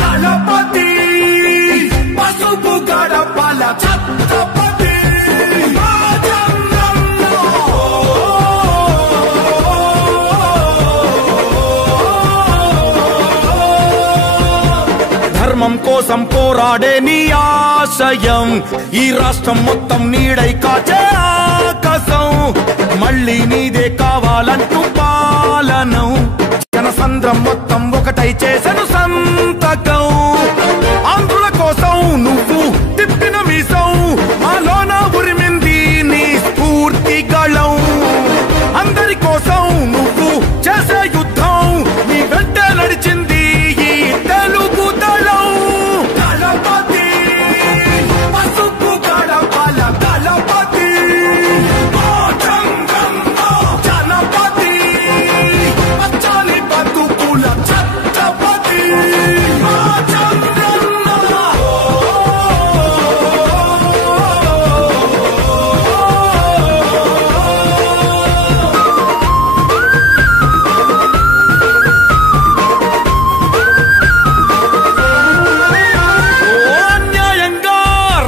దళపతి పసుపు గడపల ఛత్రపతి ధర్మం కోసం పోరాడే నీ ఆశయం ఈ రాష్ట్రం మొత్తం నీడై కాచే ఆకాశం మళ్ళీ నీదే కావాలంటూ పాలనం జనసంద్రం మొత్తం ఒకటై చేసెను సంతకం ఆంధ్రుల కోసం నువ్వు తిప్పిన మీసం మాలోన ఉరిమింది నీ స్ఫూర్తి గళం అందరి కోసం నువ్వు చేసే యుద్ధం నీ వెంటే నడిచింది ఈ తెలుగు దళం దళపతి పసుపు గడపల దళపతి జనపతి పచ్చని బతుకుల ఛత్రపతి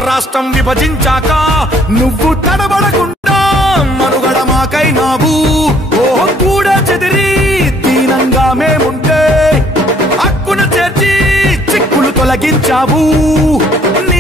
రాష్ట్రం విభజించాక నువ్వు తడబడకుండా మనుగడ మాకైనావు ఓ కూడా చెదిరి దీనంగా మేముంటే హక్కున చేర్చి చిక్కులు తొలగించావు నీ